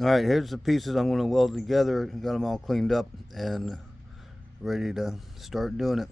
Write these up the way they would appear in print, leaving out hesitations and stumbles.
Alright, here's the pieces I'm going to weld together. Got them all cleaned up and ready to start doing it.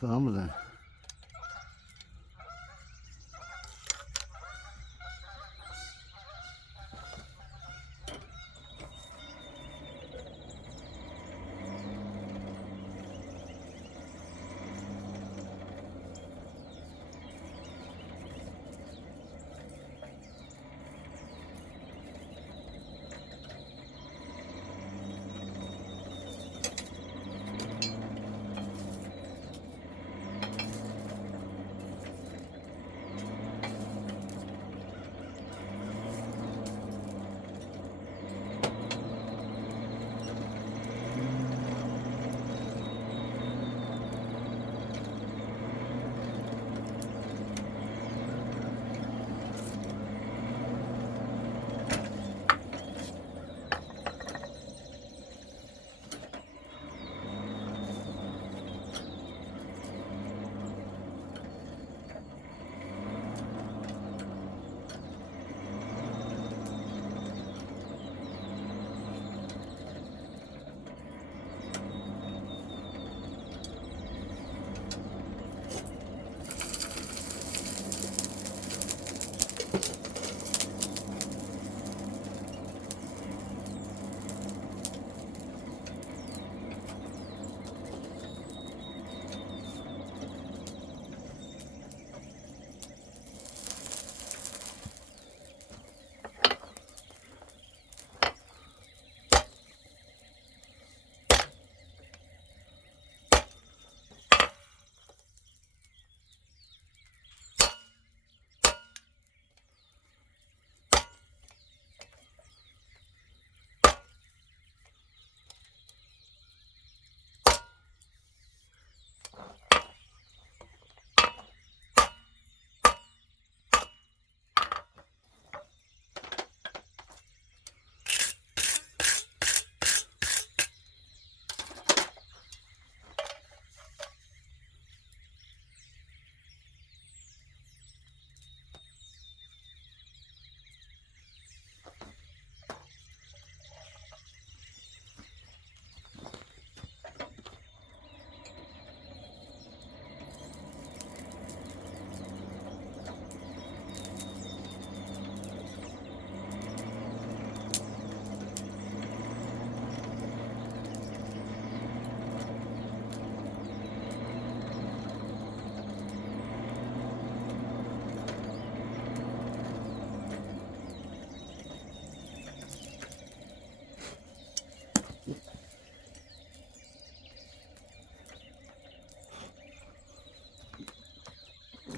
something.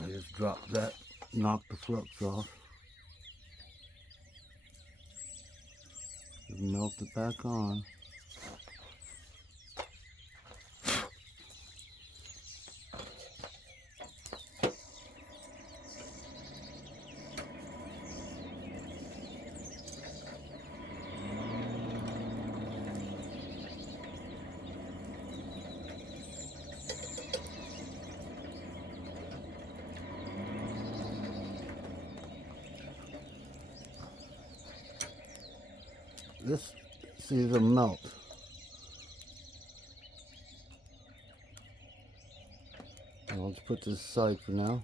Just drop that, knock the flux off, just melt it back on. This sees a melt. I'll just put this aside for now.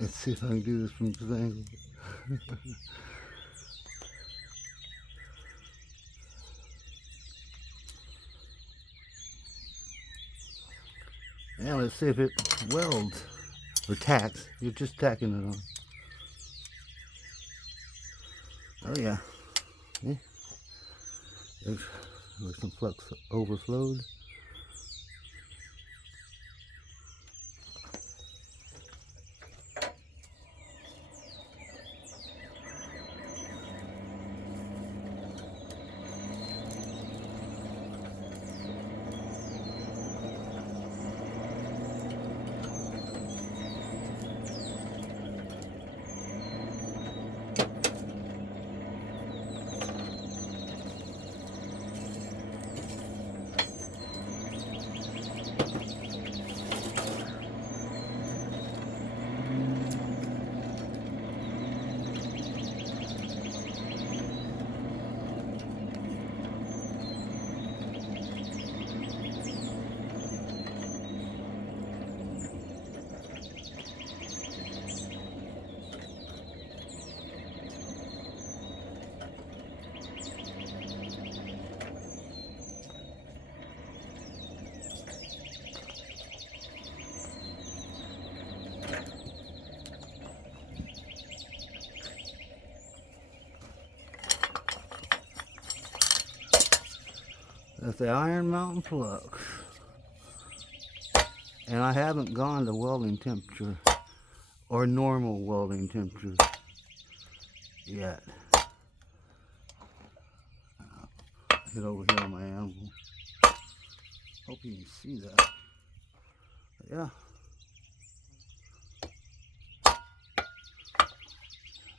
Let's see if I can do this from this angle. Now let's see if it welds or tacks. You're just tacking it on. Oh yeah. See? There's some flux overflowed. with the Iron Mountain Flux. And I haven't gone to welding temperature or normal welding temperature yet. Get over here on my anvil. Hope you can see that. But yeah.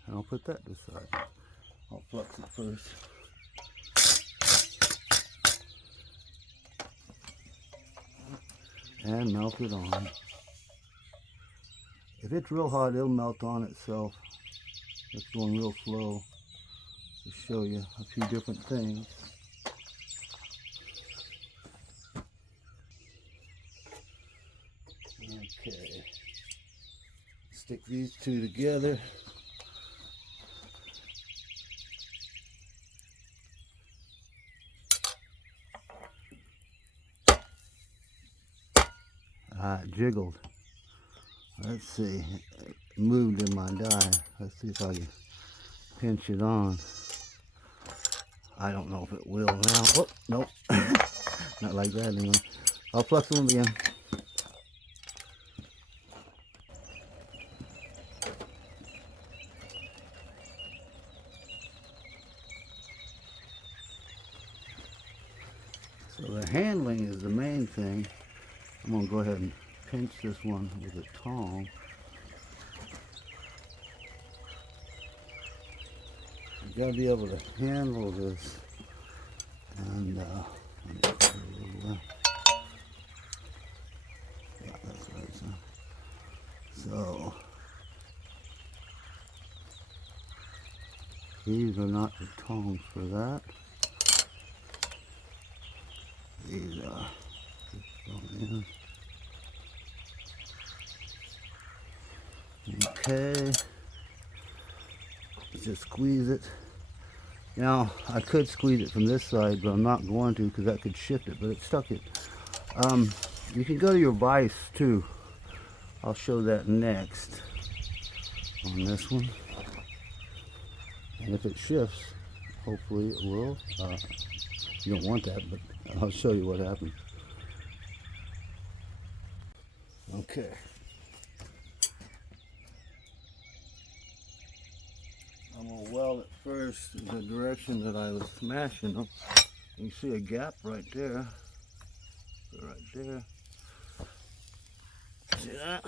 And I'll put that this side. I'll flux it first. And melt it on. If it's real hot, it'll melt on itself. It's going real slow to show you a few different things. Okay. Stick these two together. It jiggled. Let's see. It moved in my die. Let's see if I can pinch it on. I don't know if it will now. Oh, nope. Not like that anyway. I'll flux them again. So the handling is the main thing. I'm going to go ahead and pinch this one with a tong. You got to be able to handle this. And yeah, that's right. So these are not the tongs for that. These are in. Okay, just squeeze it. Now I could squeeze it from this side, but I'm not going to because that could shift it, but it stuck it. You can go to your vise too. I'll show that next on this one. And if it shifts, hopefully it will. You don't want that, but I'll show you what happens. Okay. I'm going to weld it first in the direction that I was smashing them. You can see a gap right there. Right there. See that?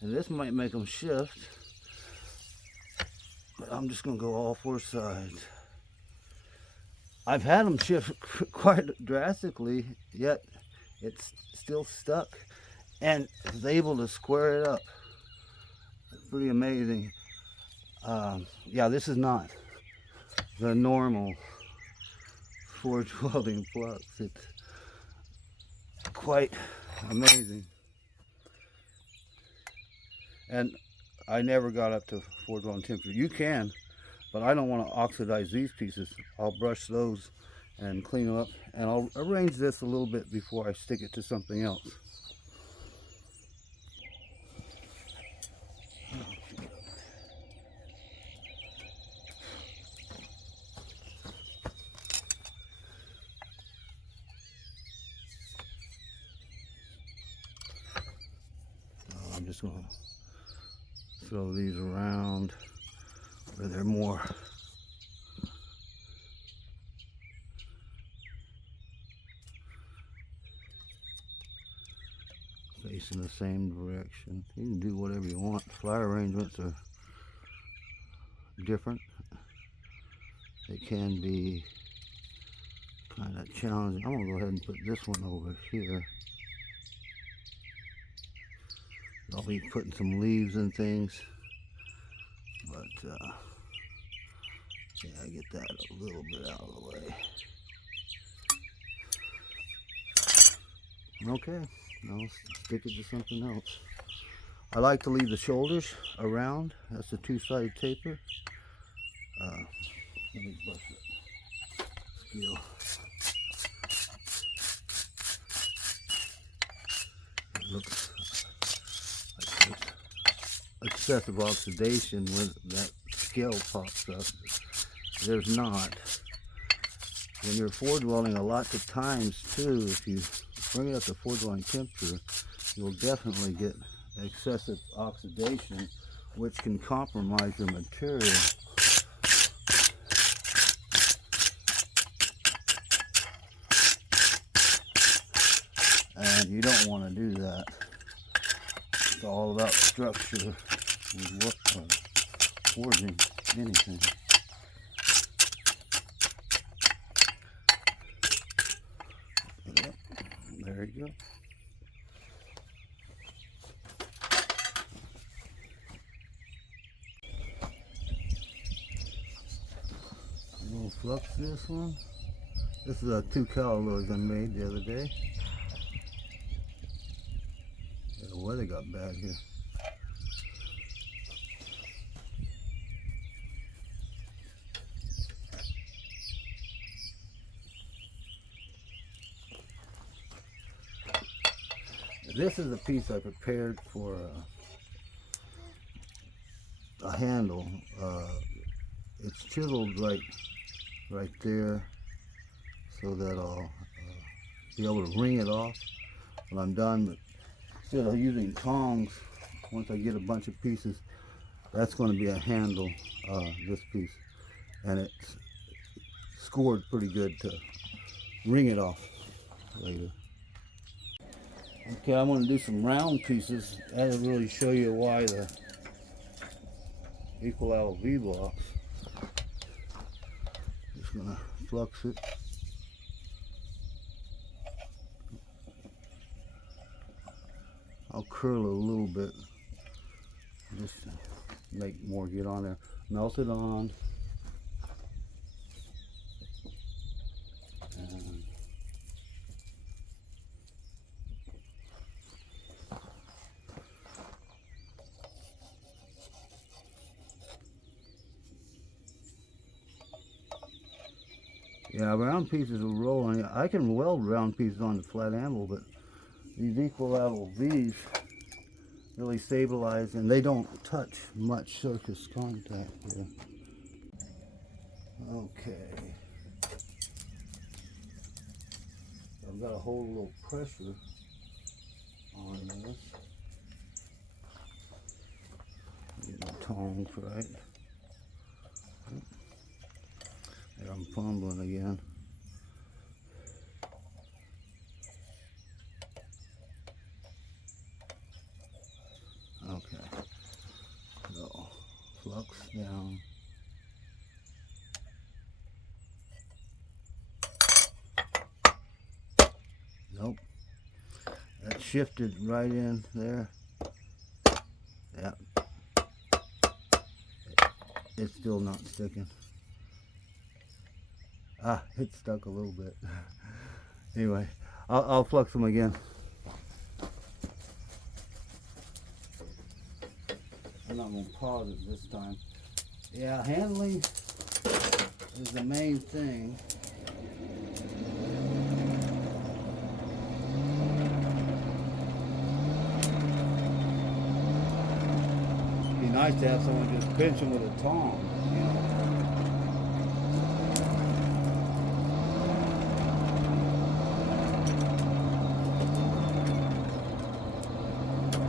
And this might make them shift. But I'm just going to go all four sides. I've had them shift quite drastically, yet it's still stuck. And was able to square it up. It's pretty amazing. Yeah, this is not the normal forge welding flux. It's quite amazing. And I never got up to forge welding temperature. You can, but I don't want to oxidize these pieces. I'll brush those and clean them up, and I'll arrange this a little bit before I stick it to something else. I'm just going to throw these around where they're more facing the same direction. You can do whatever you want. Fly arrangements are different. They can be kind of challenging. I'm going to go ahead and put this one over here. I'll be putting some leaves and things, but yeah, get that a little bit out of the way. Okay, now let's stick it to something else. I like to leave the shoulders around. That's a two-sided taper. Let me bust it. Steel. It looks like excessive oxidation when that scale pops up. There's not. when you're forge welding, a lot of times too, if you bring it up to forge welding temperature, you'll definitely get excessive oxidation, which can compromise your material. And you don't want to do that. It's all about structure with forging anything. Yep, there you go. A little flux this one. This is a 2 calories I made the other day. Yeah, the weather got bad here. This is a piece I prepared for a handle. It's chiseled right there, so that I'll be able to ring it off when I'm done. But instead of using tongs, once I get a bunch of pieces, that's going to be a handle, this piece, and it's scored pretty good to ring it off later. Okay, I want to do some round pieces. That'll really show you why the equal out V blocks. Just gonna flux it. I'll curl it a little bit just to make more get on there. Melt it on. And yeah, round pieces will roll on. I can weld round pieces on the flat anvil, but these equilateral V's really stabilize, and they don't touch much surface contact here. Okay. I've got to hold a little pressure on this. Get the tongs right. There, I'm fumbling again. Okay, so flux down. Nope, that shifted right in there. Yeah, it's still not sticking. Ah, it stuck a little bit. Anyway, I'll flux them again. I'm not going to pause it this time. Yeah, handling is the main thing. It'd be nice to have someone just pinch them with a tong, you know.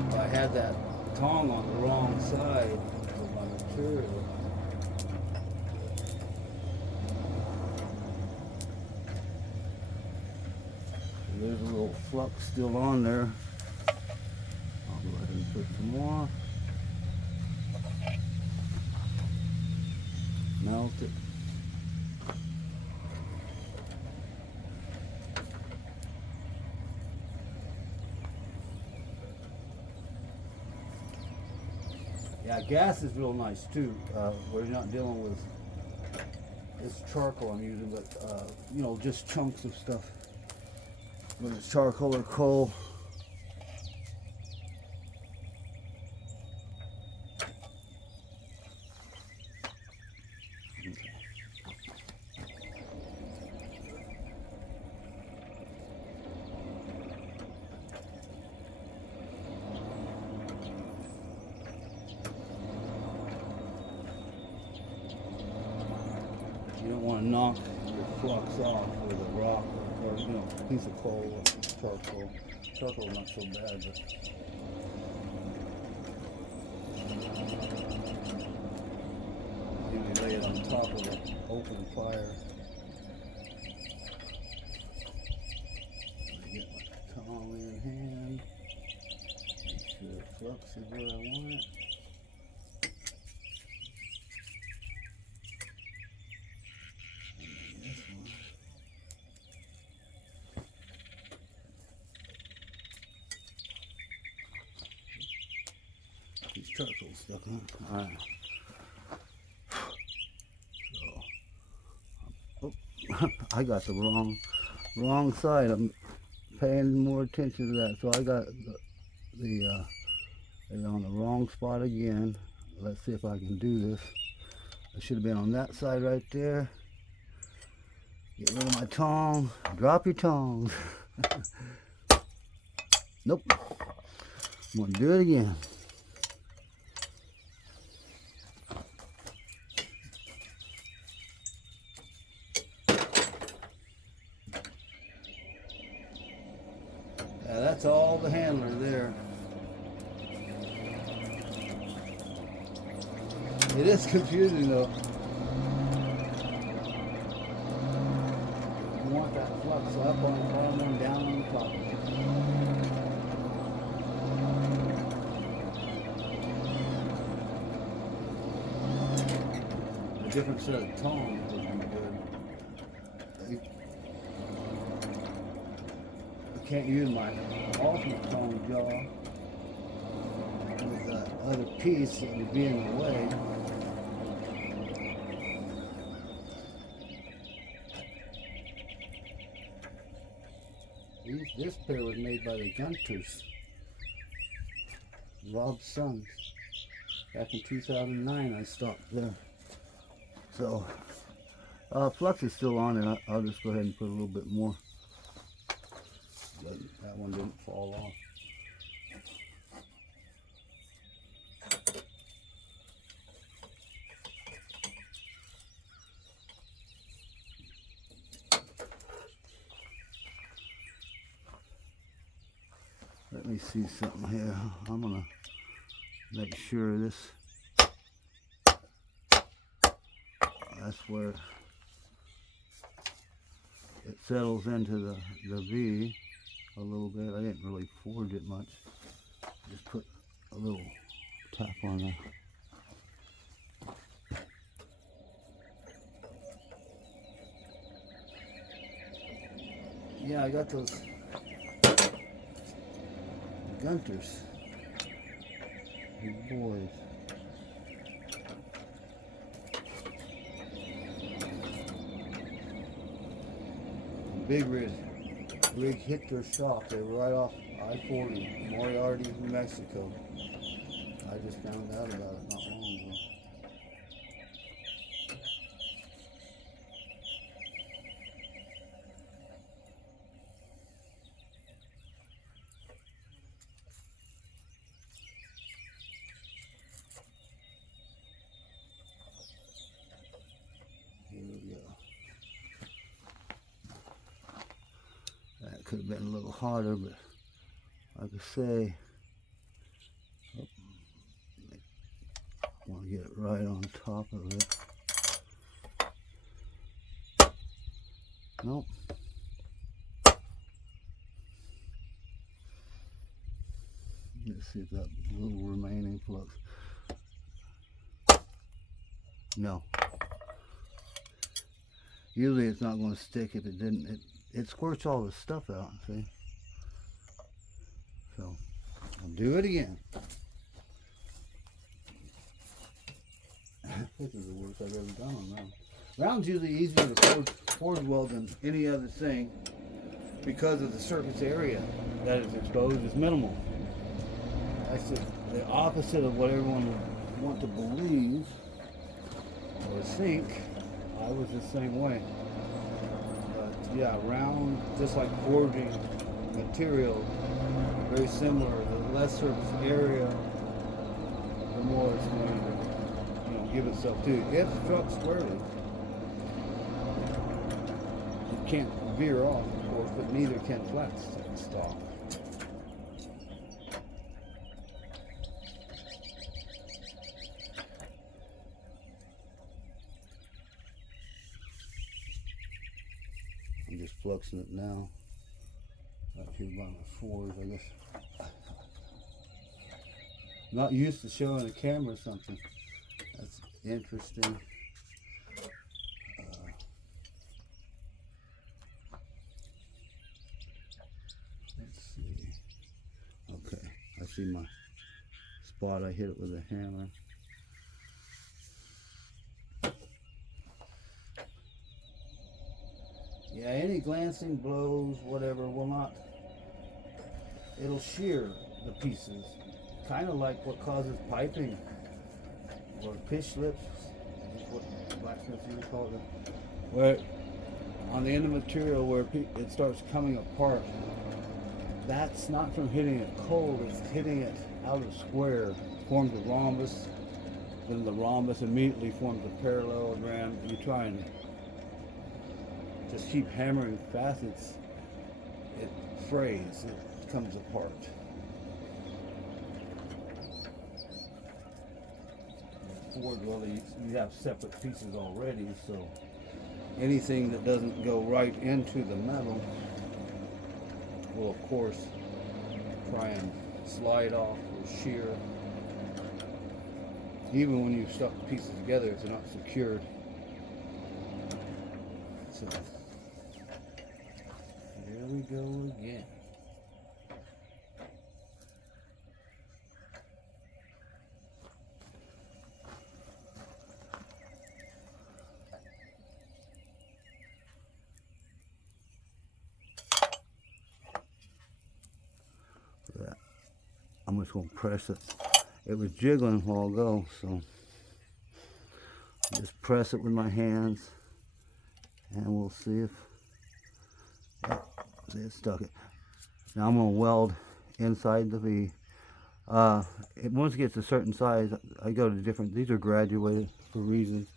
If I had that tong on the wrong side of my material, there's a little flux still on there. I'll go ahead and put some more. Melt it. Yeah, gas is real nice too, where you're not dealing with this charcoal I'm using, but you know, just chunks of stuff. Whether it's charcoal or coal. You don't want to knock your flux off with a rock or a piece of coal or charcoal. Charcoal not so bad, but you lay it on top of an open fire. I get my tong in hand. Make sure the flux is where I want it. These charcoal stuck in. Alright. So, oh, I got the wrong side. I'm paying more attention to that. So I got it on the wrong spot again. Let's see if I can do this. I should have been on that side right there. Get rid of my tong. Drop your tongs. Nope. I'm gonna do it again. Yeah, that's all the handler there. It is confusing though. You want that flux up on the bottom and down on the top. A different set of tongs would be good. I can't use my alternate tong jaw with that other piece that would be in the way. This pair was made by the Gunters, Rob's sons. Back in 2009 I stopped there. So, flux is still on it. I'll just go ahead and put a little bit more. That one didn't fall off. Let me see something here. I'm gonna make sure this, that's where it settles into the V a little bit. I didn't really forge it much. Just put a little tap on there. Yeah, I got those Gunters. Good boys. Big rig hit their shop. They were right off I-40, Moriarty, New Mexico. I just found out about it not long ago. That could have been a little harder, but like I say, I want to get it right on top of it. Nope. Let's see if that little remaining flux. No. Usually it's not going to stick if it didn't. It squirts all the stuff out, see? So, I'll do it again. This is the worst I've ever done on round. Round's usually easier to forge weld than any other thing because of the surface area that is exposed is minimal. That's the opposite of what everyone would want to believe or think. I was the same way. But yeah, round, just like forging material, very similar. The less surface area, the more it's going to, give itself to. If struck squarely. can't veer off, of course, but neither can flat stock. I'm just fluxing it now. Up here by my fours, I guess. Not used to showing a camera something. That's interesting. Let's see. Okay, I see my spot. I hit it with a hammer. Yeah, any glancing blows, whatever, will not, it'll shear the pieces. Kind of like what causes piping or pitch slips, is what blacksmiths used to call it. Where on the end of material where it starts coming apart, that's not from hitting it cold, it's hitting it out of square. Forms a rhombus, then the rhombus immediately forms a parallelogram. You try and just keep hammering facets, it frays, it comes apart. Forward welding, you have separate pieces already, so anything that doesn't go right into the metal will of course try and slide off or shear. Even when you've stuck the pieces together, if they're not secured. So here we go again. I'm just going to press it. It was jiggling a while ago, so just press it with my hands, and we'll see if see it stuck it. Now I'm going to weld inside the V. Once it gets a certain size, I go to different. These are graduated for reasons.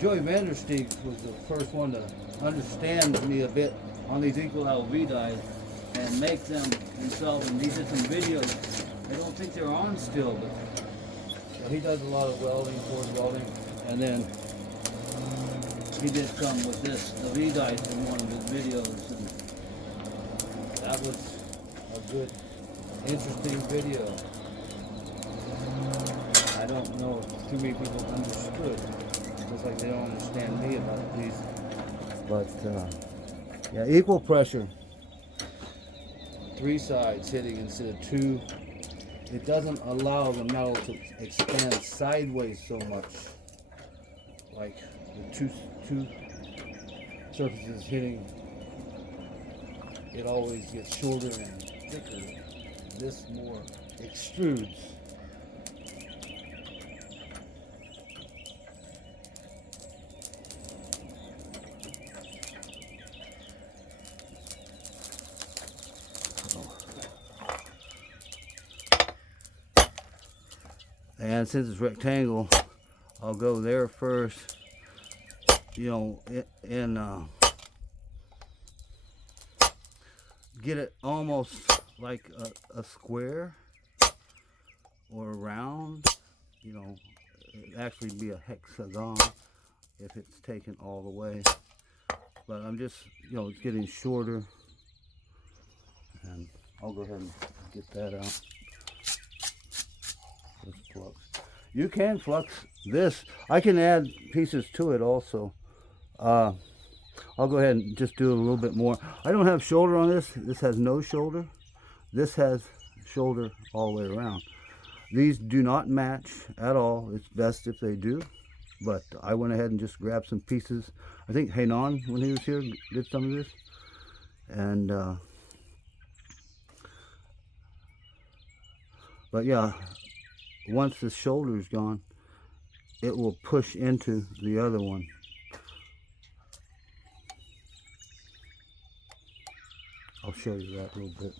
Joey Vandersteeg was the first one to understand me a bit on these equal LV dies and make them himself, and he did some videos. I don't think they're on still, but so he does a lot of welding, forward welding, and then he did some with this, the V dies in one of his videos, and that was a good, interesting video. I don't know if too many people understood. Looks like they don't understand me about these, but yeah, equal pressure, 3 sides hitting instead of 2. It doesn't allow the metal to expand sideways so much, like the two surfaces hitting. It always gets shorter and thicker. This more extrudes. And since it's rectangle, I'll go there first, you know, and get it almost like a square or a round, you know, it'd actually be a hexagon if it's taken all the way. But I'm just, you know, it's getting shorter, and I'll go ahead and get that out. Flux. You can flux this. I can add pieces to it also. I'll go ahead and just do a little bit more. I don't have shoulder on this. This has no shoulder. This has shoulder all the way around. These do not match at all. It's best if they do. But I went ahead and just grabbed some pieces. I think Hainan, when he was here, did some of this. And but yeah, once the shoulder's gone, it will push into the other one. I'll show you that a little bit.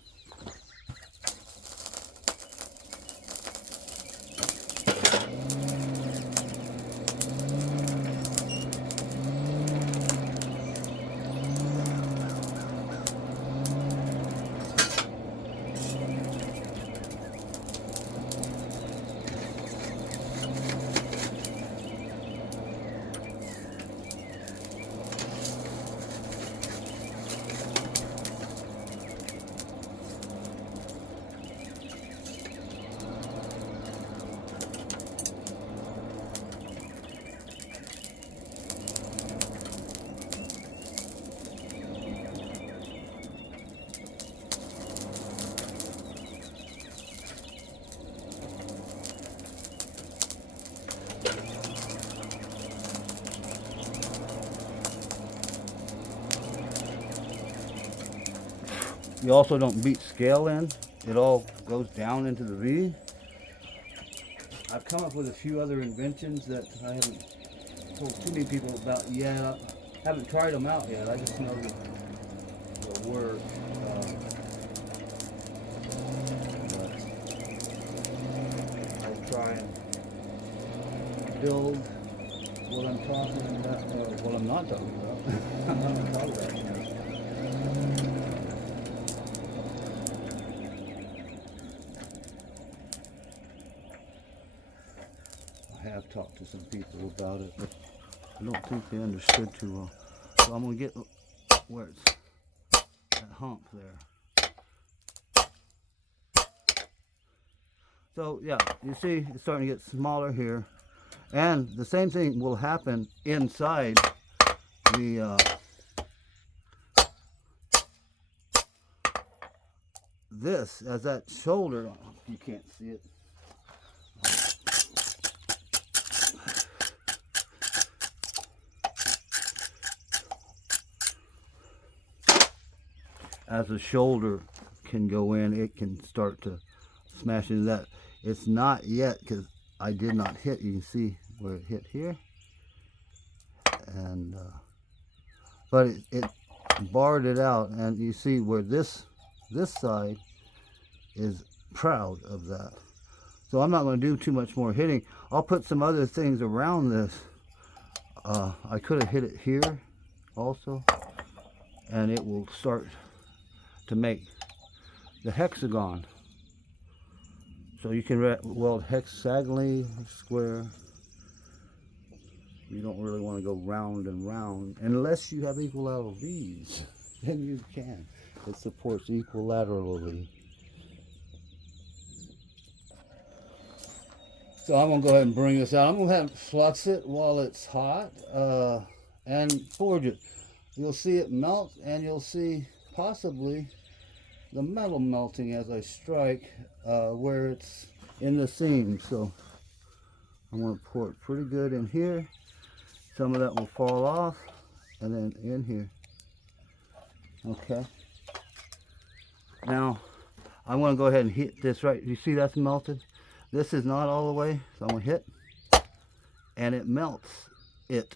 You also don't beat scale in. It all goes down into the V. I've come up with a few other inventions that I haven't told too many people about yet. I haven't tried them out yet. I just know the word. But I'll try and build what I'm talking about, or what I'm not talking about. I'm not going to talk about it. I have talked to some people about it, but I don't think they understood too well. So I'm going to get where it's that hump there. So yeah, you see it's starting to get smaller here. And the same thing will happen inside the this, as that shoulder, you can't see it. As the shoulder can go in, it can start to smash into that. It's not yet because I did not hit. You can see where it hit here, and but it barred it out, and you see where this side is proud of that. So I'm not going to do too much more hitting. I'll put some other things around this. I could have hit it here also, and it will start to make the hexagon. So you can weld hexagonally, square. You don't really want to go round and round unless you have equilateral V's. Then you can. It supports equilaterally. So I'm going to go ahead and bring this out. I'm going to have flux it while it's hot and forge it. You'll see it melt, and you'll see possibly the metal melting as I strike where it's in the seam. So I'm going to pour it pretty good in here. Some of that will fall off, and then in here. Okay. Now I want to go ahead and hit this right. You see that's melted? This is not all the way, so I'm going to hit, and it melts it.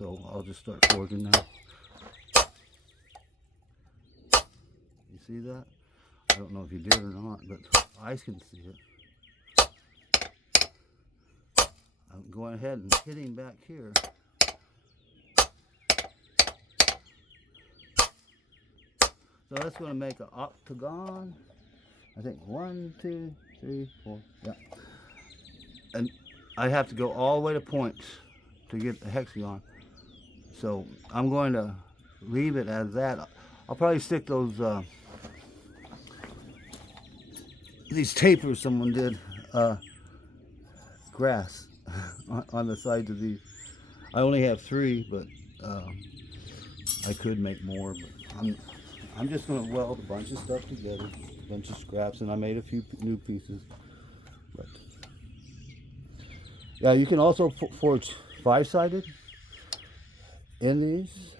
So I'll just start forging now. You see that? I don't know if you did or not, but eyes can see it. I'm going ahead and hitting back here. So that's going to make an octagon. I think 1, 2, 3, 4. Yeah. And I have to go all the way to points to get the hexagon. So I'm going to leave it as that. I'll probably stick those these tapers someone did grass on the sides of these. I only have 3, but I could make more. But I'm just going to weld a bunch of stuff together, a bunch of scraps, and I made a few new pieces. But yeah, you can also forge 5-sided in these,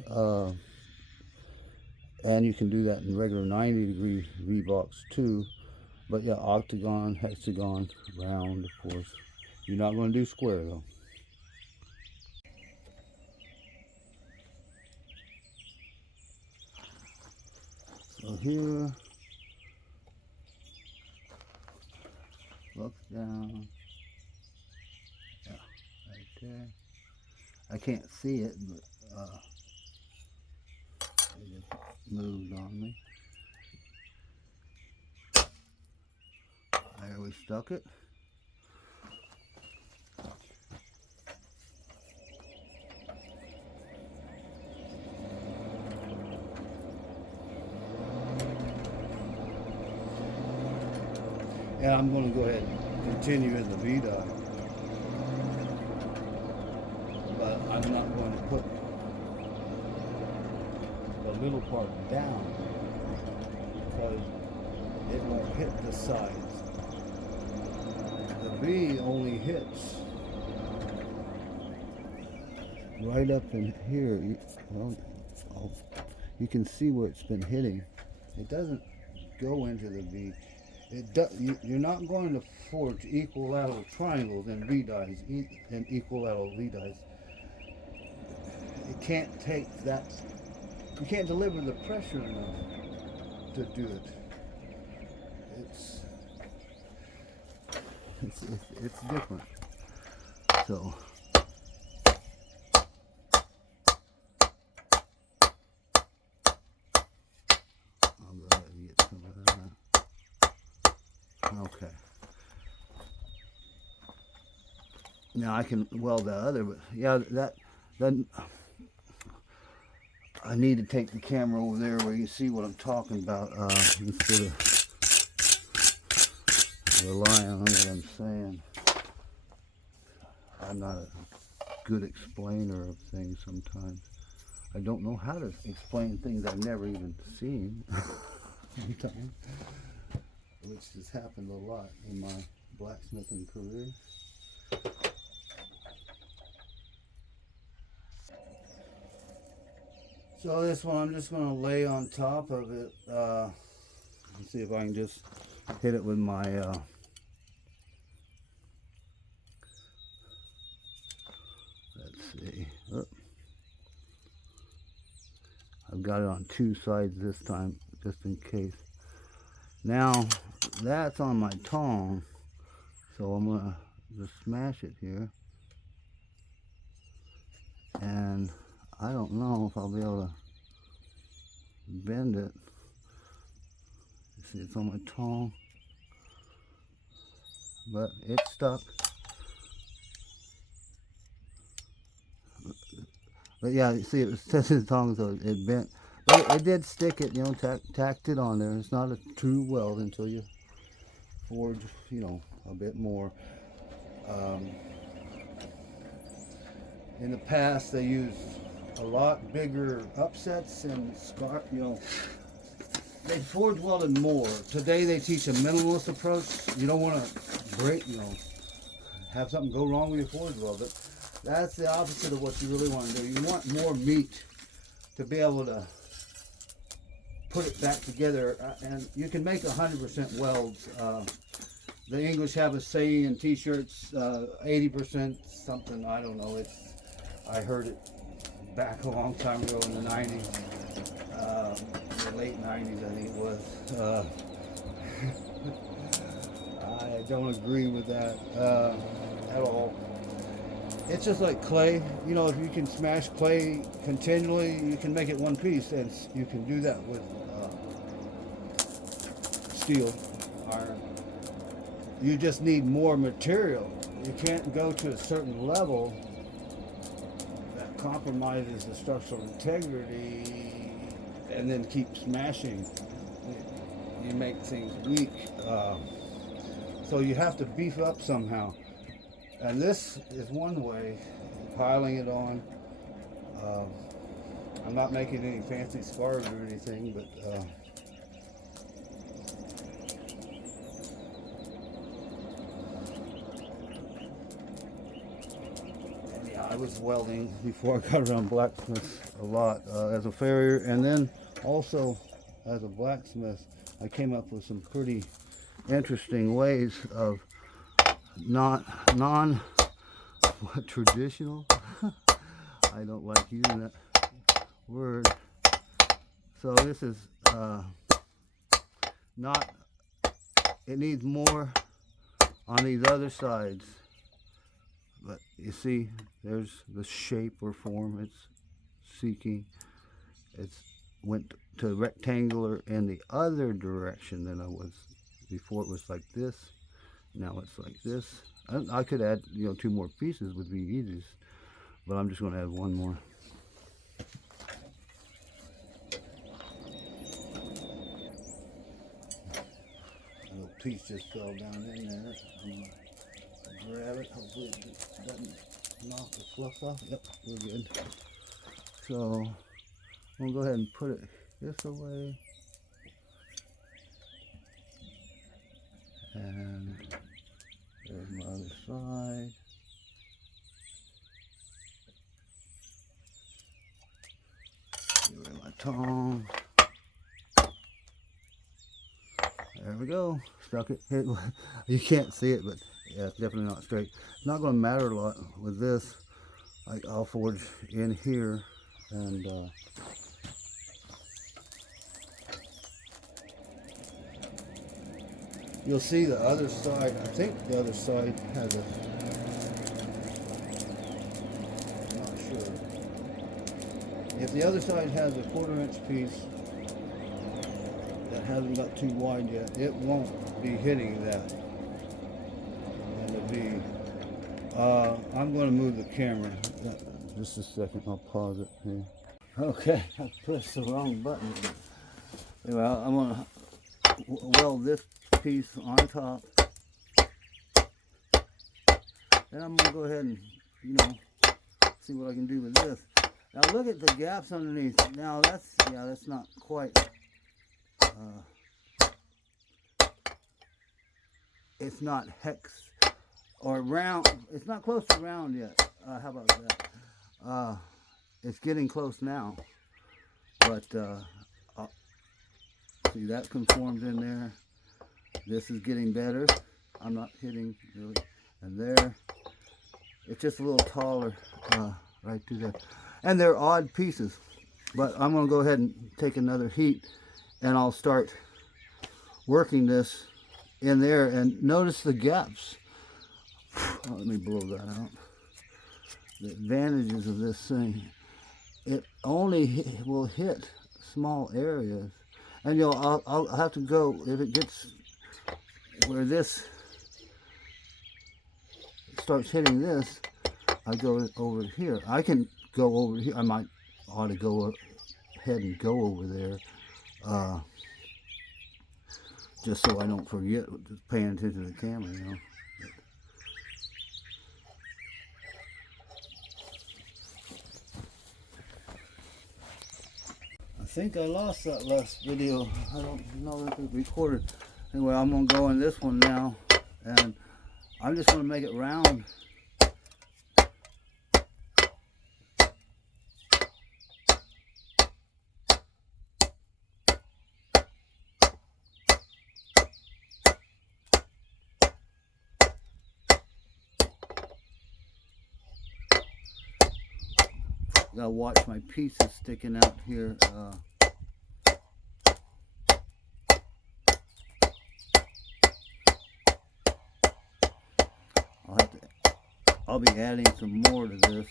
and you can do that in regular 90-degree V-box too. But yeah, octagon, hexagon, round, of course. You're not going to do square though. So here, look down. Yeah, right there. I can't see it, but it just moved on me. There, we stuck it. And I'm going to go ahead and continue in the V-dot. But I'm not going to put the little part down because it won't hit the sides. The V only hits right up in here. You can see where it's been hitting It doesn't go into the V. You're not going to forge equilateral triangles and V dies and equilateral V dies. It can't take that. You can't deliver the pressure enough to do it. It's different. So. I'll go ahead and get some of that. Okay. Now I can weld that other, but yeah, that I need to take the camera over there where you see what I'm talking about instead of relying on what I'm saying. I'm not a good explainer of things sometimes. I don't know how to explain things I've never even seen sometimes, which has happened a lot in my blacksmithing career. So this one I'm just going to lay on top of it. Let's see if I can just hit it with my let's see. Oh. I've got it on two sides this time, just in case. Now, that's on my tong, so I'm going to just smash it here. And I don't know if I'll be able to bend it. You see, it's on my tong, but it's stuck. But yeah, you see, it says his tongue, so it bent. But it did stick it, you know, tacked it on there. It's not a true weld until you forge, you know, a bit more. In the past, they used a lot bigger upsets and you know, they forge welded more. Today, they teach a minimalist approach. You don't want to break, you know, have something go wrong with your forge weld. But that's the opposite of what you really want to do. You want more meat to be able to put it back together, and you can make 100% welds. The English have a saying in t-shirts, 80% something, I don't know. I heard it back a long time ago in the 90s, the late 90s I think it was. I don't agree with that at all. It's just like clay. You know, if you can smash clay continually, you can make it one piece, and you can do that with steel, iron. You just need more material. You can't go to a certain level that compromises the structural integrity and then keep smashing. You make things weak. So you have to beef up somehow. And this is one way, piling it on. I'm not making any fancy scars or anything, but yeah, I was welding before I got around blacksmiths a lot as a farrier, and then also as a blacksmith, I came up with some pretty interesting ways of traditional. I don't like using that word. So this is not, it needs more on these other sides. But you see, there's the shape or form it's seeking. It's went to rectangular in the other direction than I was before. It was like this. Now it's like this. I could add, you know, 2 more pieces would be easiest, but I'm just going to add 1 more. A little piece just fell down in there. I'm gonna grab it. Hopefully it doesn't knock the flux off. Yep, we're good. So I'm gonna go ahead and put it this away. And there's my other side. Here my tong. There we go. Stuck it. You can't see it, but yeah, it's definitely not straight. It's not going to matter a lot with this. I'll forge in here and you'll see the other side. I think the other side has a, I'm not sure. If the other side has a 1/4 inch piece that hasn't got too wide yet, it won't be hitting that. And it'll be, I'm going to move the camera. Just a second, I'll pause it here. Okay, I pressed the wrong button. Anyway, I'm going to weld this piece on top. Then I'm going to go ahead and, see what I can do with this. Now look at the gaps underneath. Now that's not quite, it's not hex or round. It's not close to round yet. How about that? It's getting close now. But, see, that conforms in there. This is getting better. I'm not hitting really. And there, it's just a little taller right through there. And they're odd pieces. But I'm going to go ahead and take another heat and I'll start working this in there. And notice the gaps. Oh, let me blow that out. The advantages of this thing. It only will hit small areas. And I'll have to go, if it gets where this starts hitting this, I go over here. I can go over here. I might ought to go ahead and go over there, just so I don't forget paying attention to the camera, I think I lost that last video. I don't know if it recorded. Anyway, I'm going to go in this one now, and I'm just going to make it round. Gotta watch my pieces sticking out here. I'll be adding some more to this.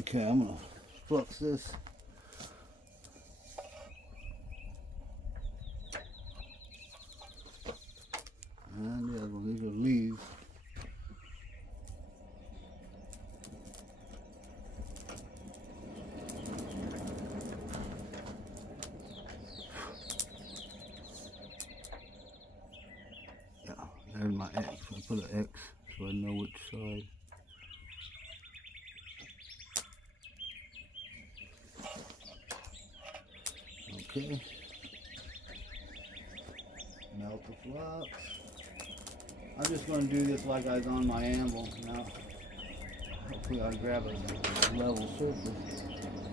Okay, I'm gonna flux this. And yeah, well, these are leaves. Yeah, there's my X. I put an X so I know which side. Okay. Melt the flux. I'm just going to do this like I was on my anvil. Now, hopefully I grab a level surface.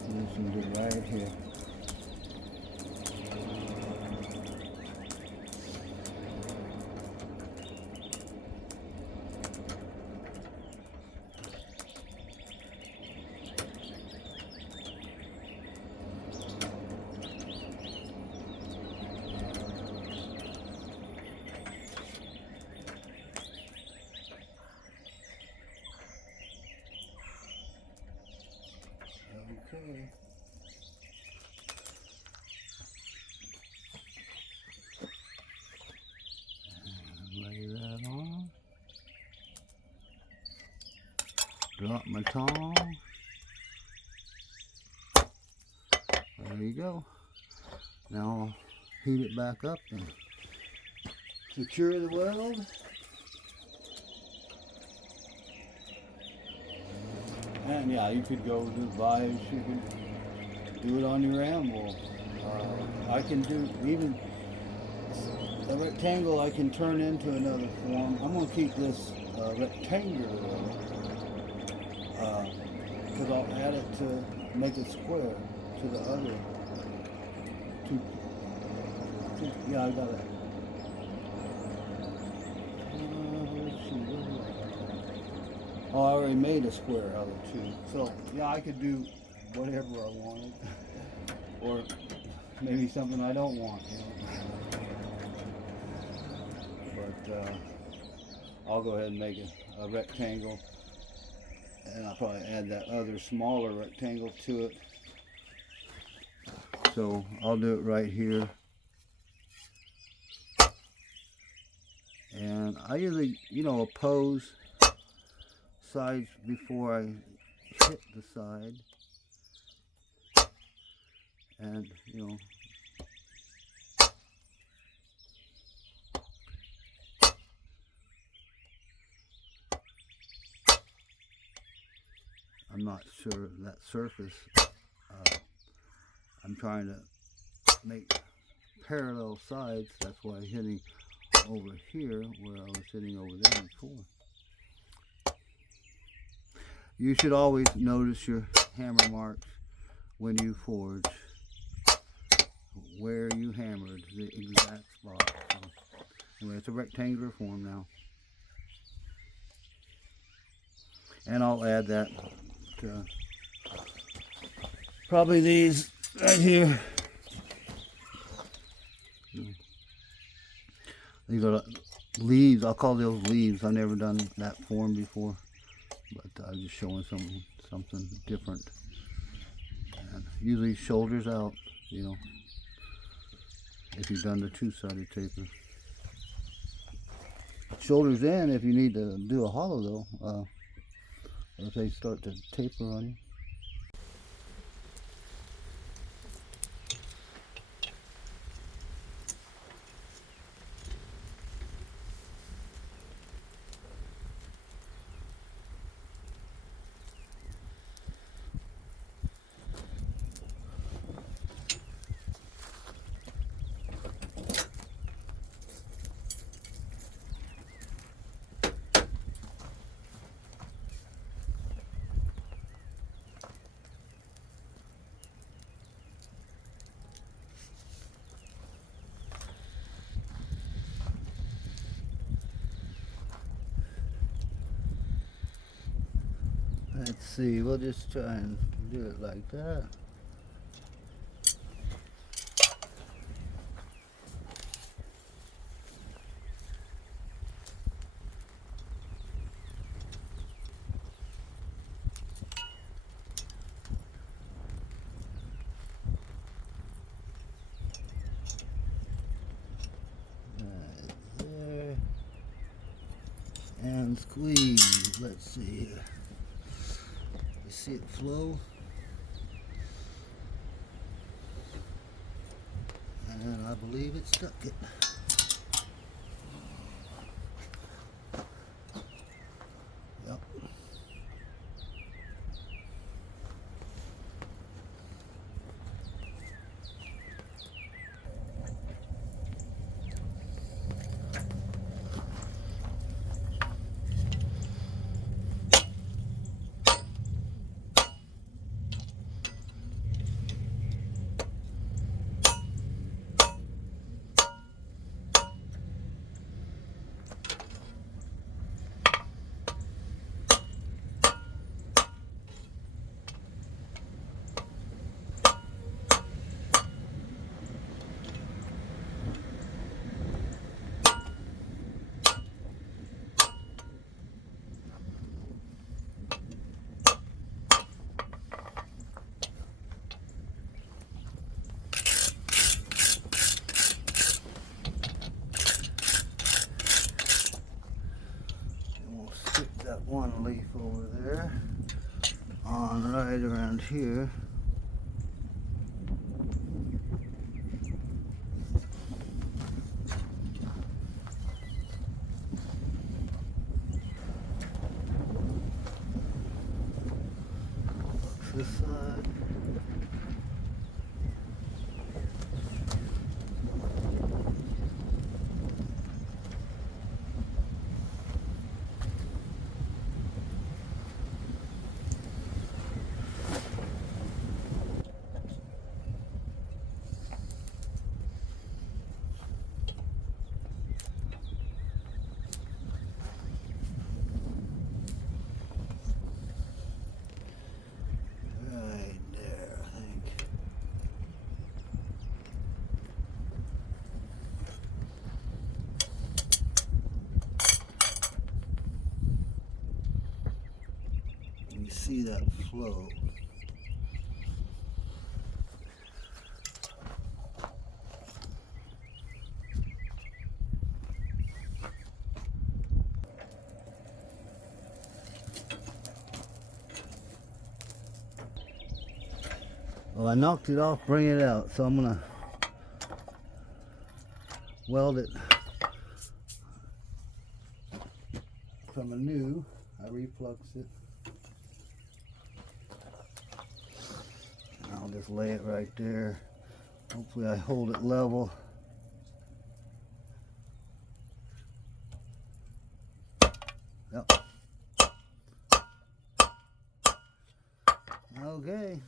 And this can do right here. Okay. And lay that on. Drop my tong. There you go. Now I'll heat it back up and secure the weld. And yeah, you could go do vise, you could do it on your anvil. I can do even a rectangle. I can turn into another form. I'm going to keep this rectangular because I'll add it to make it square to the other two. Yeah, I got it. Let's see. Oh, I already made a square out of two. So yeah, I could do whatever I wanted, or maybe something I don't want. You know? But I'll go ahead and make a rectangle, and I'll probably add that other smaller rectangle to it. So I'll do it right here. And I usually, oppose sides before I hit the side. And, I'm not sure that surface, I'm trying to make parallel sides. That's why I'm hitting over here where I was hitting over there before. You should always notice your hammer marks when you forge, where you hammered, the exact spot. So, anyway, it's a rectangular form now. And I'll add that to probably these right here. These are leaves. I'll call those leaves. I've never done that form before, but I'm just showing something different. And usually shoulders out, if you've done the two-sided taper. Shoulders in if you need to do a hollow though, if they start to taper on you. Let's see, we'll just try and do it like that. Right there. And squeeze. Let's see here. You see it flow? And I believe it stuck it. Yep. That one leaf over there on right around here. This side. see that flow. Well, I knocked it off, bring it out, so I'm gonna weld it from a new. I reflux it. And I'll just lay it right there. Hopefully I hold it level. Yep. Okay.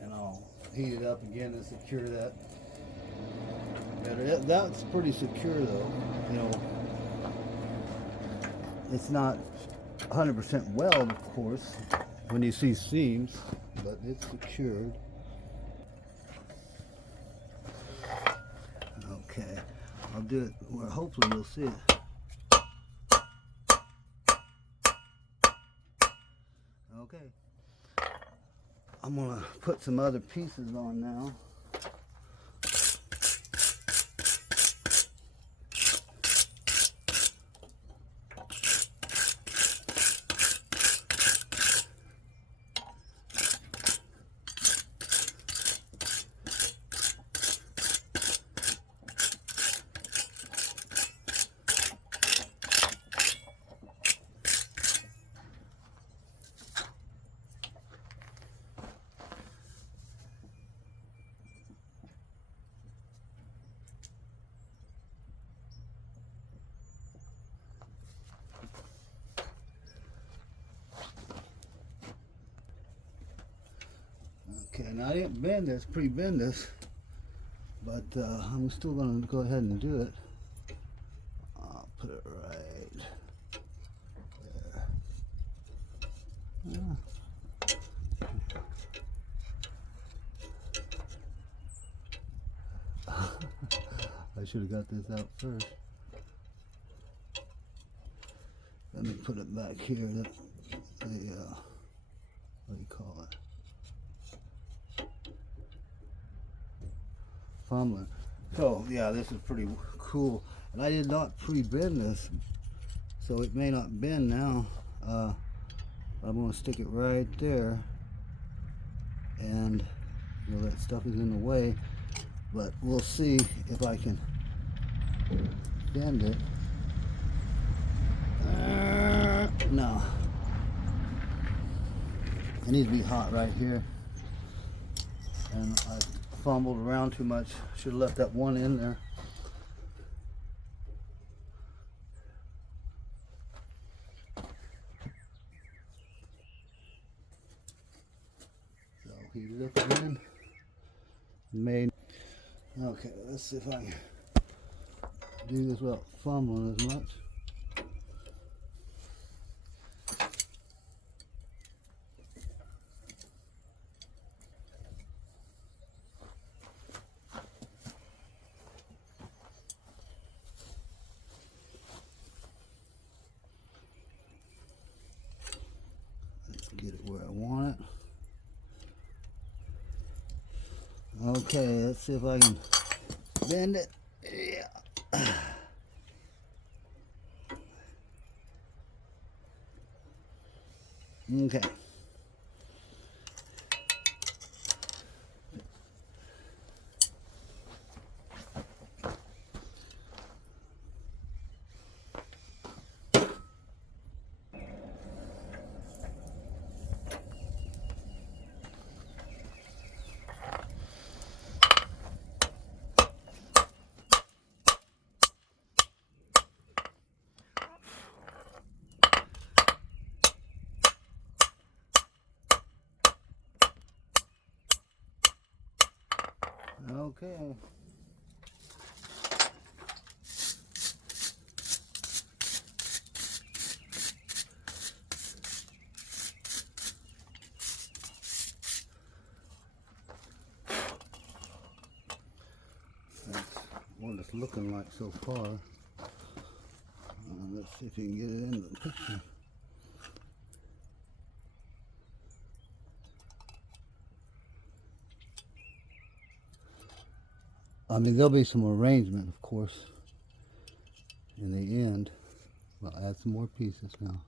And I'll heat it up again to secure that better. That's pretty secure though. You know, it's not 100% weld, of course, when you see seams, but it's secured. Okay, I'll do it where hopefully you'll see it. Okay, I'm gonna put some other pieces on now. Okay, now I didn't bend this, pre-bend this, but I'm still going to go ahead and do it. I'll put it right there. I should have got this out first. Let me put it back here. What do you call it? Fumbling. So yeah, this is pretty cool, and I did not pre-bend this, so it may not bend now. I'm going to stick it right there, and you know that stuff is in the way, but we'll see if I can bend it. No, it needs to be hot right here, and I fumbled around too much. Should have left that one in there. So heat it up again. Okay, let's see if I can do this without fumbling as much. Get it where I want it. Okay, let's see if I can bend it. Yeah. Okay. Okay. That's what it's looking like so far. See if you can get it into the picture. I mean, there'll be some arrangement, of course, in the end. I'll add some more pieces now.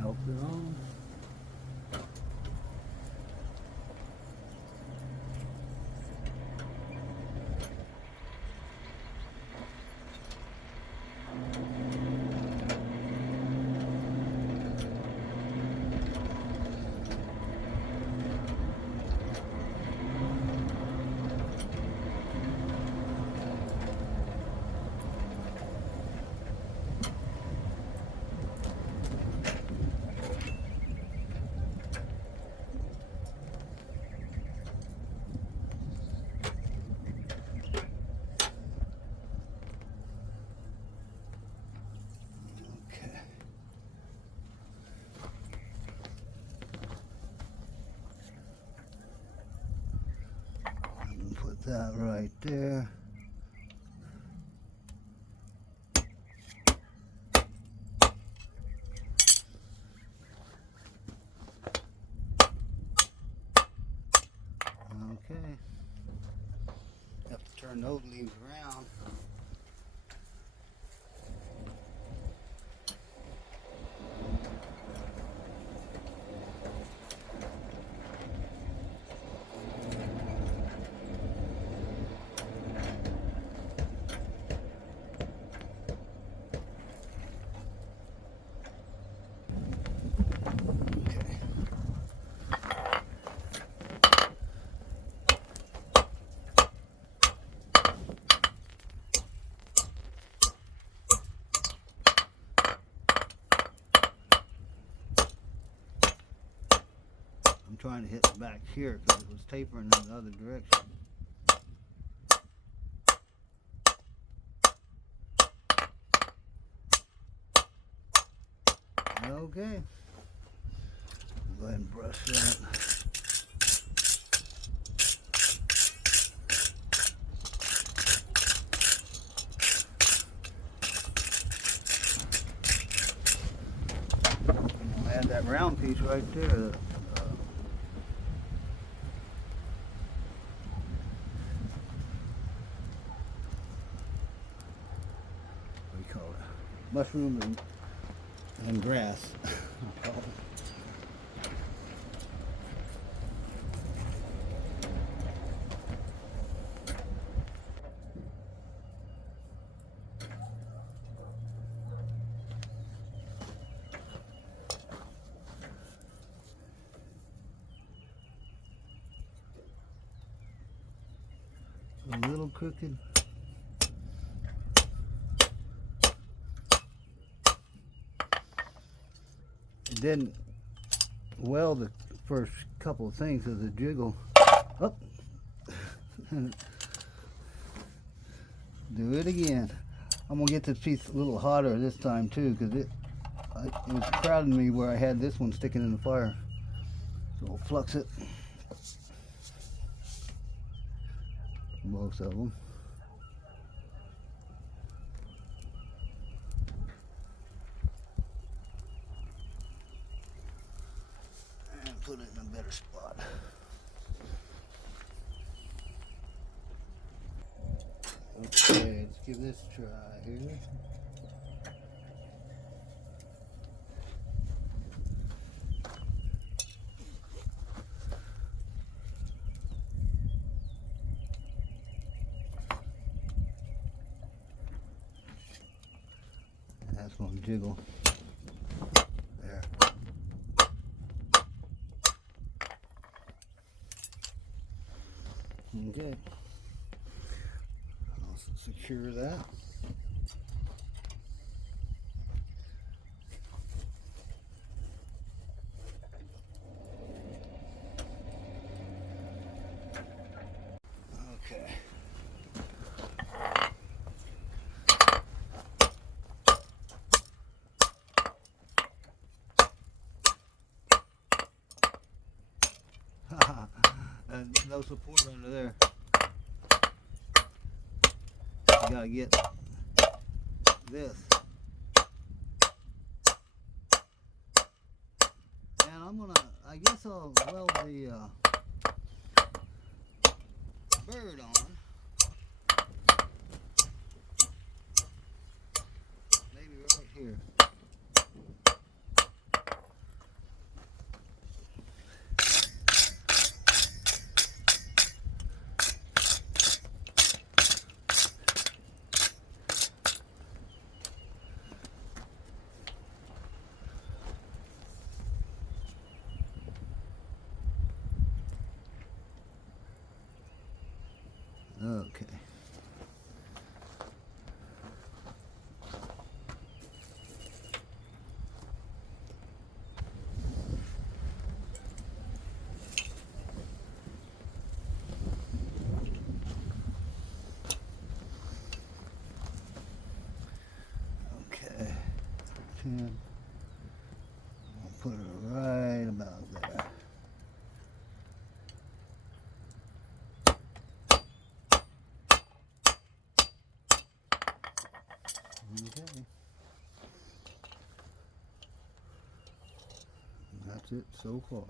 Help it on. Put that right there. Okay. Have to turn those leaves around. I'm trying to hit the back here because it was tapering in the other direction. Okay. Go ahead and brush that. I'll add that round piece right there. Mushroom and grass. A little crooked. It didn't weld the first couple of things of the jiggle. Oh. Do it again. I'm gonna get this piece a little hotter this time too, because it was crowding me where I had this one sticking in the fire. So we'll flux it. Most of them. And put it in a better spot. Okay, let's give this a try here. That's going to jiggle. There. Okay. I'll secure that. Okay. no support under there. You gotta get this. And I guess I'll weld the bird on. Maybe right here. Okay. Okay. I'll put it right about there. Okay. That's it so far.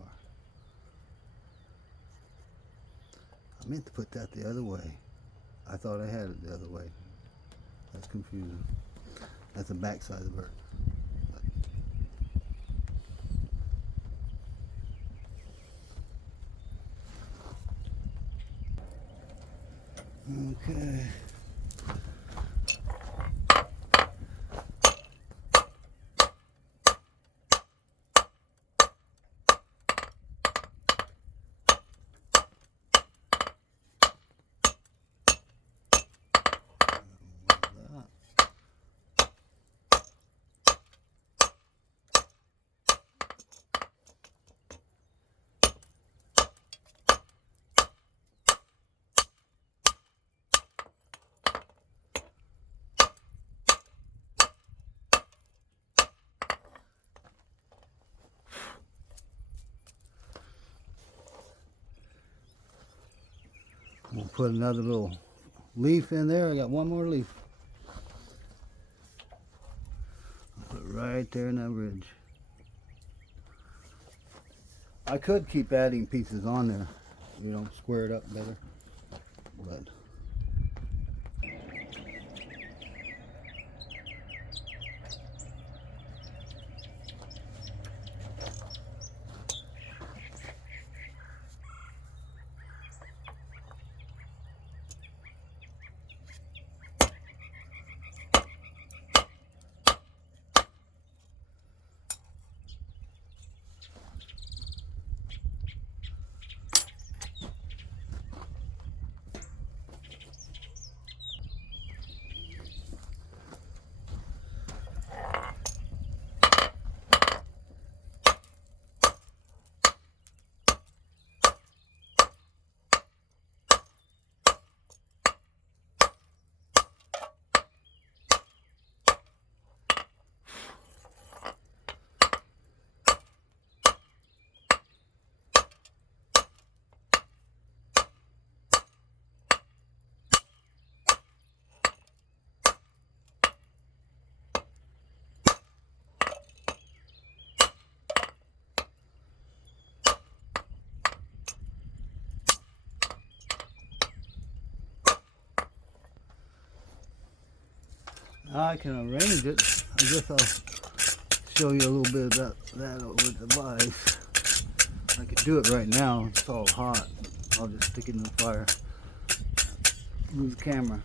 I meant to put that the other way. I thought I had it the other way. That's confusing. That's the back side of the bird. Okay. We'll put another little leaf in there. I got one more leaf. I'll put it right there in that ridge. I could keep adding pieces on there, you know, square it up better, but I can arrange it. I guess I'll show you a little bit about that with the vise. I could do it right now. It's all hot. I'll just stick it in the fire. Move the camera.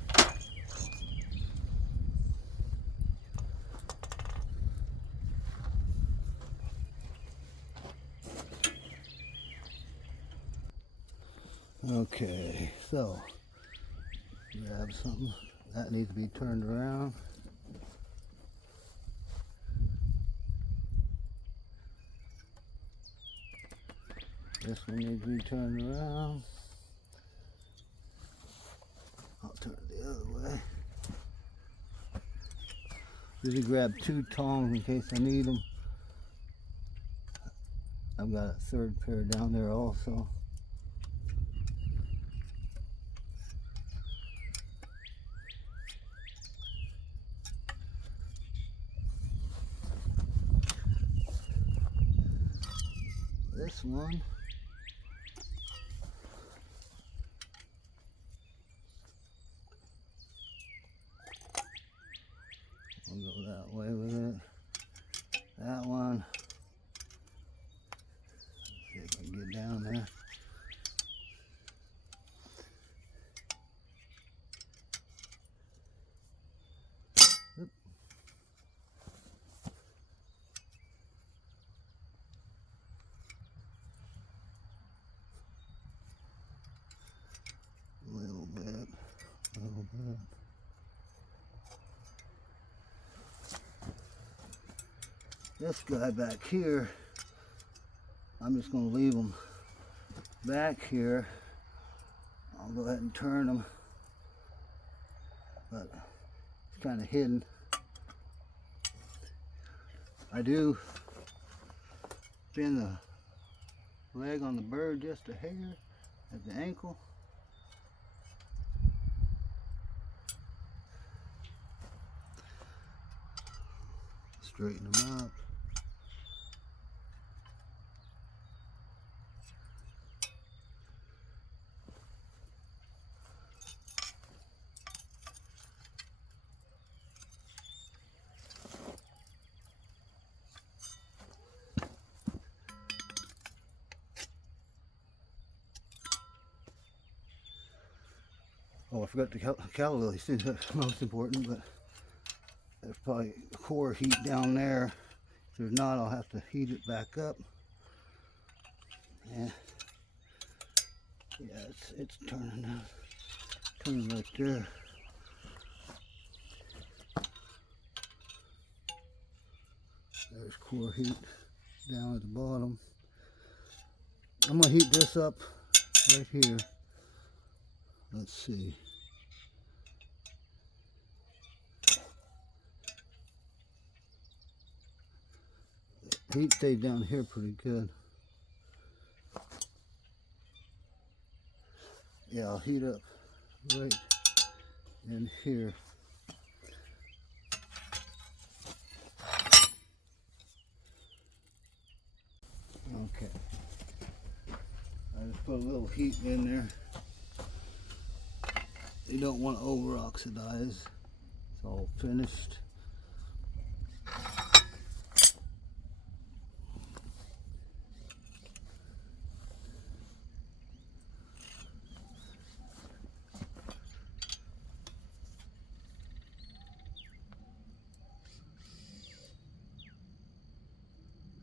Okay, so grab something that needs to be turned around. This one needs to be turned around. I'll turn it the other way. Usually grab 2 tongs in case I need them. I've got a third pair down there also. this one. I'll go that way with it. That one. Let's see if I can get down there. Oop. A little bit. This guy back here, I'm just going to leave him back here. I'll go ahead and turn him, but it's kind of hidden. I do bend the leg on the bird just a hair at the ankle. Straighten them up. Oh, I forgot the calla lilies too. That's most important, but there's probably core heat down there. If there's not, I'll have to heat it back up. Yeah, it's turning now. Turning right there. There's core heat down at the bottom. I'm gonna heat this up right here. Let's see. The heat stayed down here pretty good. Yeah, I'll heat up right in here. Okay. I just put a little heat in there. You don't want to over oxidize. It's all finished.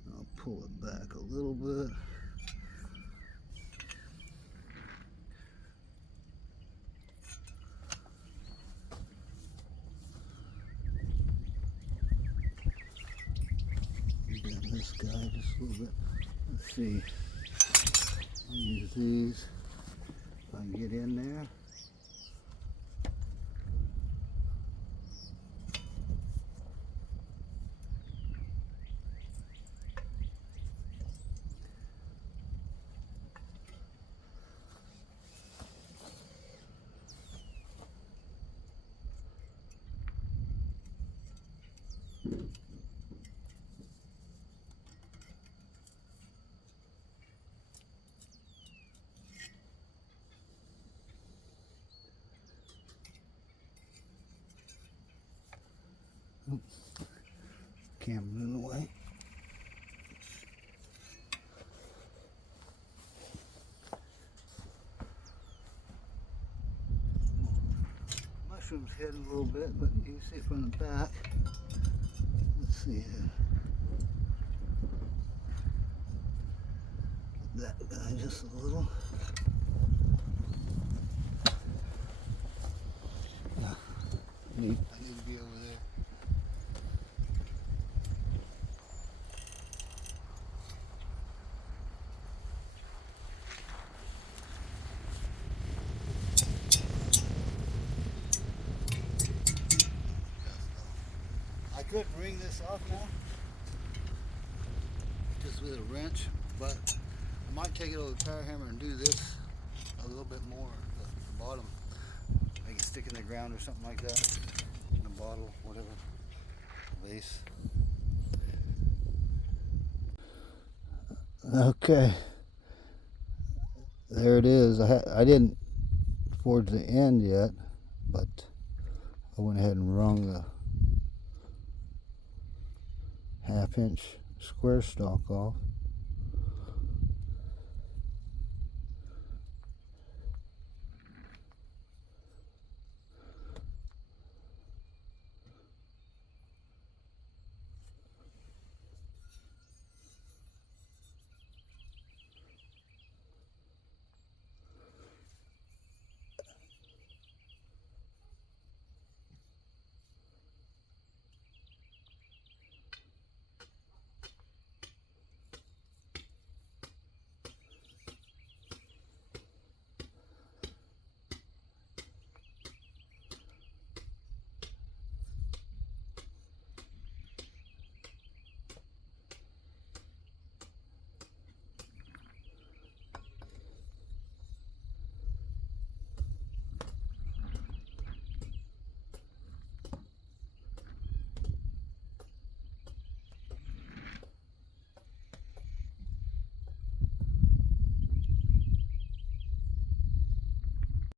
I'll pull it back a little bit. This guy just a little bit. Let's see. I'll use these if I can get in there. Camera in the way. Mushroom's hidden a little bit, but you can see it from the back. Let's see here. That guy just a little. Yeah, I need to be over there. I couldn't wring this off now, just with a wrench, but I might take it over the power hammer and do this a little bit more at the bottom, make it stick in the ground or something like that, in the bottle, whatever, vase. Okay, there it is. I didn't forge the end yet, but I went ahead and wrung the 1/2 inch square stock off.